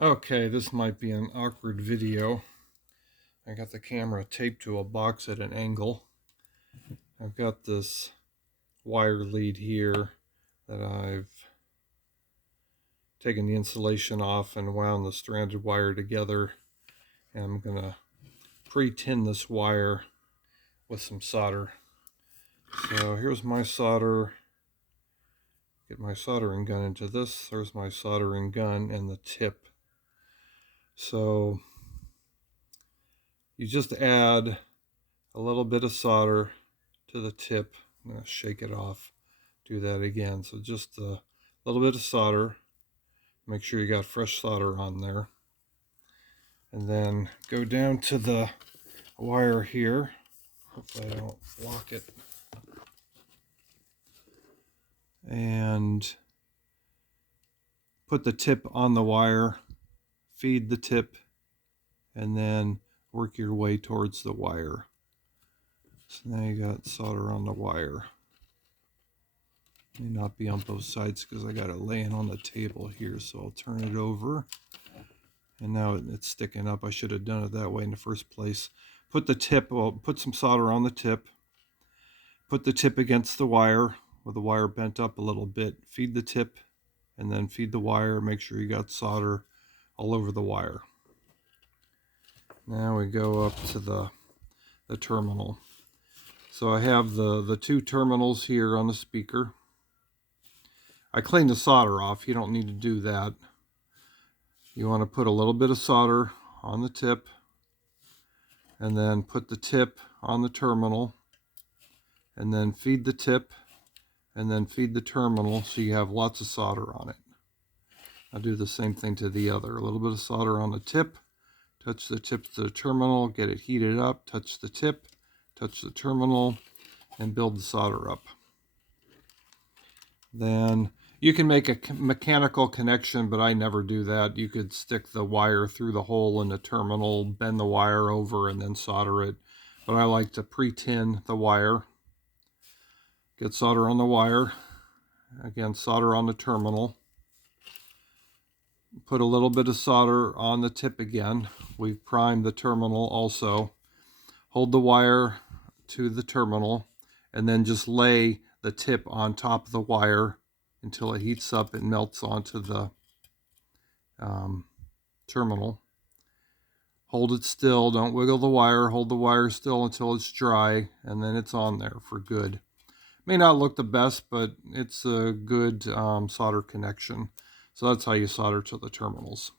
Okay, this might be an awkward video. I got the camera taped to a box at an angle. I've got this wire lead here that I've taken the insulation off and wound the stranded wire together. And I'm going to pre-tin this wire with some solder. So here's my solder. Get my soldering gun into this. There's my soldering gun and the tip. So you just add a little bit of solder to the tip. I'm going to shake it off. Do that again. So just a little bit of solder. Make sure you got fresh solder on there. And then go down to the wire here. Hopefully I don't block it. And put the tip on the wire. Feed the tip. And then work your way towards the wire. So now you got solder on the wire. May not be on both sides because I got it laying on the table here, so I'll turn it over. And now it's sticking up. I should have done it that way in the first place. Put some solder on the tip. Put the tip against the wire with the wire bent up a little bit. Feed the tip and then feed the wire. Make sure you got solder all over the wire. Now we go up to the terminal. So I have the two terminals here on the speaker. I cleaned the solder off. You don't need to do that. You want to put a little bit of solder on the tip and then put the tip on the terminal and then feed the tip and then feed the terminal so you have lots of solder on it. I'll do the same thing to the other. A little bit of solder on the tip, touch the tip to the terminal, get it heated up, touch the tip, touch the terminal, and build the solder up. Then you can make a mechanical connection, but I never do that. You could stick the wire through the hole in the terminal, bend the wire over, and then solder it. But I like to pre-tin the wire. Get solder on the wire. Again, solder on the terminal. Put a little bit of solder on the tip again. We've primed the terminal also. Hold the wire to the terminal, and then just lay the tip on top of the wire until it heats up and melts onto the terminal. Hold it still, don't wiggle the wire, hold the wire still until it's dry, and then it's on there for good. May not look the best, but it's a good solder connection. So that's how you solder to the terminals.